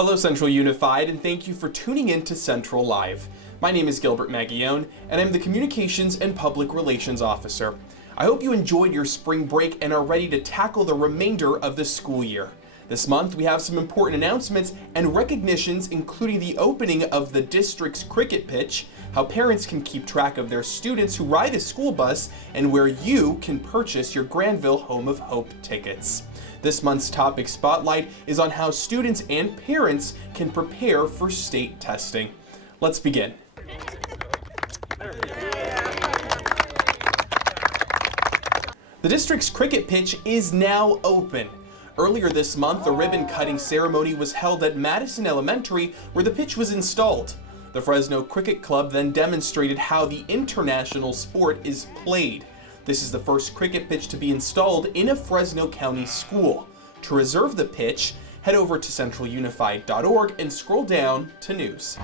Hello Central Unified, and thank you for tuning in to Central Live. My name is Gilbert Maguione, and I'm the Communications and Public Relations Officer. I hope you enjoyed your spring break and are ready to tackle the remainder of the school year. This month we have some important announcements and recognitions, including the opening of the district's cricket pitch, how parents can keep track of their students who ride a school bus, and where you can purchase your Granville Home of Hope tickets. This month's topic spotlight is on how students and parents can prepare for state testing. Let's begin. The district's cricket pitch is now open. Earlier this month, a ribbon-cutting ceremony was held at Madison Elementary, where the pitch was installed. The Fresno Cricket Club then demonstrated how the international sport is played. This is the first cricket pitch to be installed in a Fresno County school. To reserve the pitch, head over to centralunified.org and scroll down to news.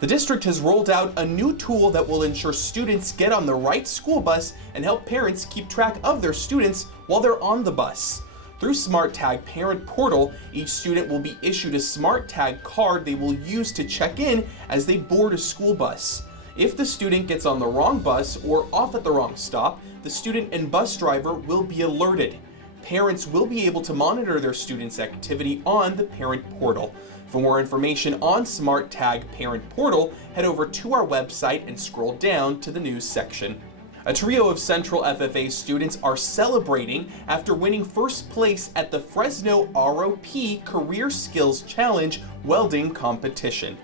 The district has rolled out a new tool that will ensure students get on the right school bus and help parents keep track of their students while they're on the bus. Through SmartTag Parent Portal, each student will be issued a SmartTag card they will use to check in as they board a school bus. If the student gets on the wrong bus or off at the wrong stop, the student and bus driver will be alerted. Parents will be able to monitor their students' activity on the Parent Portal. For more information on SmartTag Parent Portal, head over to our website and scroll down to the news section. A trio of Central FFA students are celebrating after winning first place at the Fresno ROP Career Skills Challenge welding competition.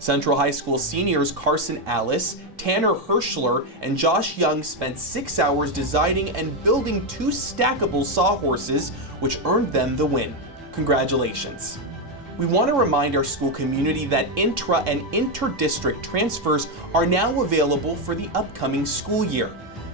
Central High School seniors Carson Alice, Tanner Hirschler, and Josh Young spent 6 hours designing and building 2 stackable sawhorses, which earned them the win. Congratulations. We want to remind our school community that intra and inter-district transfers are now available for the upcoming school year.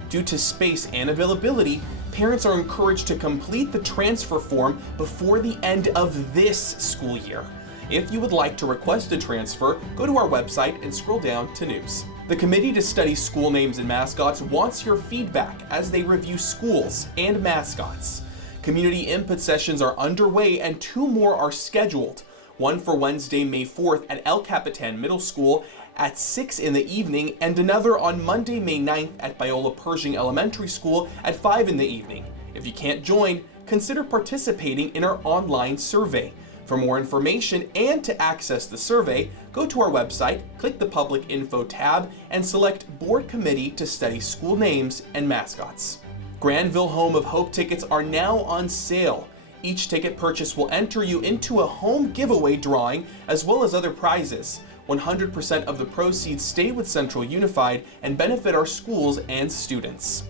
Due to space and availability, parents are encouraged to complete the transfer form before the end of this school year. If you would like to request a transfer, go to our website and scroll down to news. The Committee to Study School Names and Mascots wants your feedback as they review schools and mascots. Community input sessions are underway and 2 more are scheduled. One for Wednesday, May 4th at El Capitan Middle School at 6 in the evening, and another on Monday, May 9th at Biola Pershing Elementary School at 5 in the evening. If you can't join, consider participating in our online survey. For more information and to access the survey, go to our website, click the Public Info tab, and select Board Committee to Study School Names and Mascots. Granville Home of Hope tickets are now on sale. Each ticket purchase will enter you into a home giveaway drawing as well as other prizes. 100% of the proceeds stay with Central Unified and benefit our schools and students.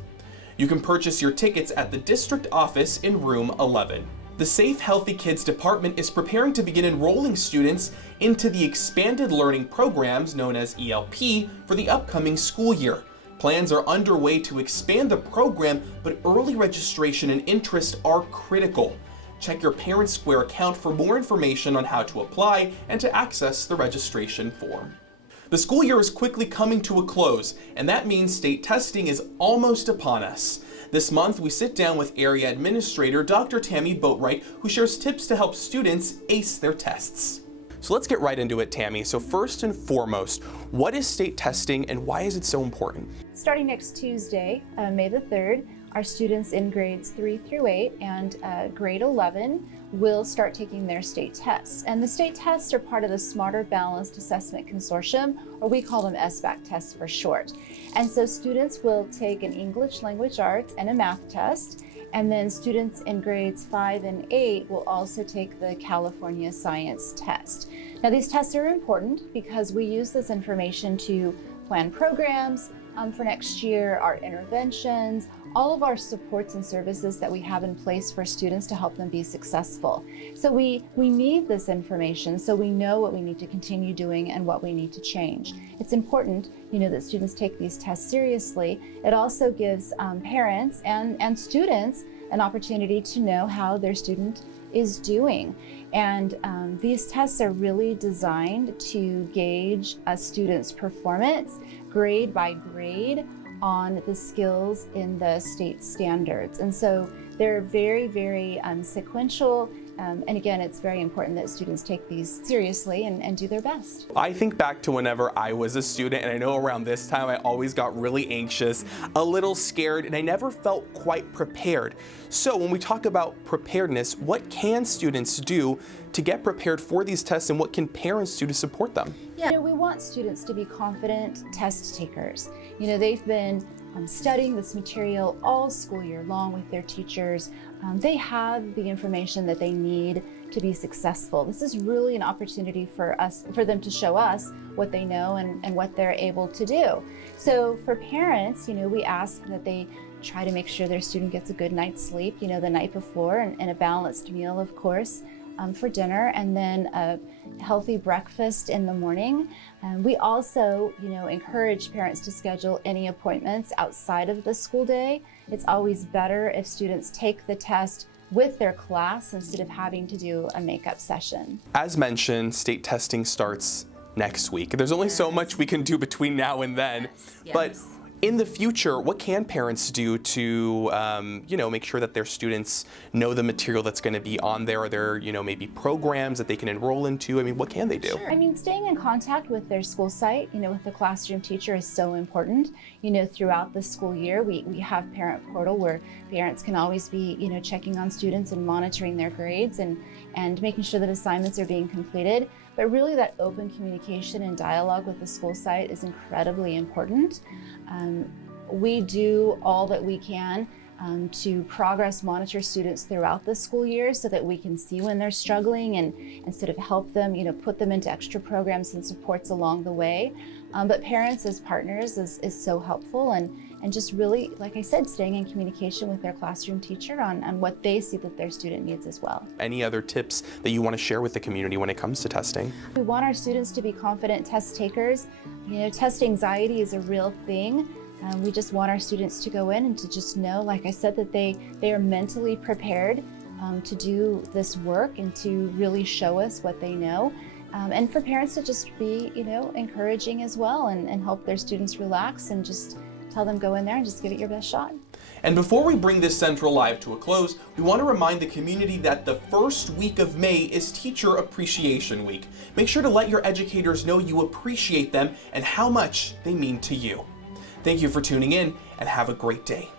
You can purchase your tickets at the district office in room 11. The Safe Healthy Kids Department is preparing to begin enrolling students into the expanded learning programs known as ELP for the upcoming school year. Plans are underway to expand the program, but early registration and interest are critical. Check your Parent Square account for more information on how to apply and to access the registration form. The school year is quickly coming to a close, and that means state testing is almost upon us. This month, we sit down with Area Administrator Dr. Tammy Boatwright, who shares tips to help students ace their tests. So let's get right into it, Tammy. So first and foremost, what is state testing and why is it so important? Starting next Tuesday, May the 3rd, our students in grades 3 through 8 and grade 11 will start taking their state tests. And the state tests are part of the Smarter Balanced Assessment Consortium, or we call them SBAC tests for short. And so students will take an English Language Arts and a math test, and then students in grades 5 and 8 will also take the California Science Test. Now these tests are important because we use this information to plan programs for next year, our interventions, all of our supports and services that we have in place for students to help them be successful. So we need this information so we know what we need to continue doing and what we need to change. It's important, that students take these tests seriously. It also gives parents and students an opportunity to know how their student is doing. And these tests are really designed to gauge a student's performance grade by grade on the skills in the state standards. And so they're very, very sequential And again, it's very important that students take these seriously and do their best. I think back to whenever I was a student, and I know around this time I always got really anxious, a little scared, and I never felt quite prepared. So when we talk about preparedness, what can students do to get prepared for these tests, and what can parents do to support them? Yeah, we want students to be confident test takers. They've been studying this material all school year long with their teachers. They have the information that they need to be successful. This is really an opportunity for them to show us what they know and what they're able to do. So for parents, we ask that they try to make sure their student gets a good night's sleep, the night before, and a balanced meal, of course, for dinner, and then a healthy breakfast in the morning. We also, encourage parents to schedule any appointments outside of the school day. It's always better if students take the test with their class instead of having to do a makeup session. As mentioned, state testing starts next week. There's only so much we can do between now and then, but in the future, what can parents do to, make sure that their students know the material that's going to be on there? Are there, maybe programs that they can enroll into? I mean, what can they do? Sure. Staying in contact with their school site, with the classroom teacher is so important. Throughout the school year, we have parent portal where parents can always be, checking on students and monitoring their grades and making sure that assignments are being completed. But really that open communication and dialogue with the school site is incredibly important. We do all that we can to progress monitor students throughout the school year so that we can see when they're struggling and sort of help them, put them into extra programs and supports along the way. But parents as partners is so helpful and just really, like I said, staying in communication with their classroom teacher on what they see that their student needs as well. Any other tips that you want to share with the community when it comes to testing? We want our students to be confident test takers. Test anxiety is a real thing. We just want our students to go in and to just know, like I said, that they are mentally prepared to do this work and to really show us what they know. And for parents to just be, encouraging as well and help their students relax and just tell them go in there and just give it your best shot. And before we bring this Central Live to a close, we want to remind the community that the first week of May is Teacher Appreciation Week. Make sure to let your educators know you appreciate them and how much they mean to you. Thank you for tuning in, and have a great day.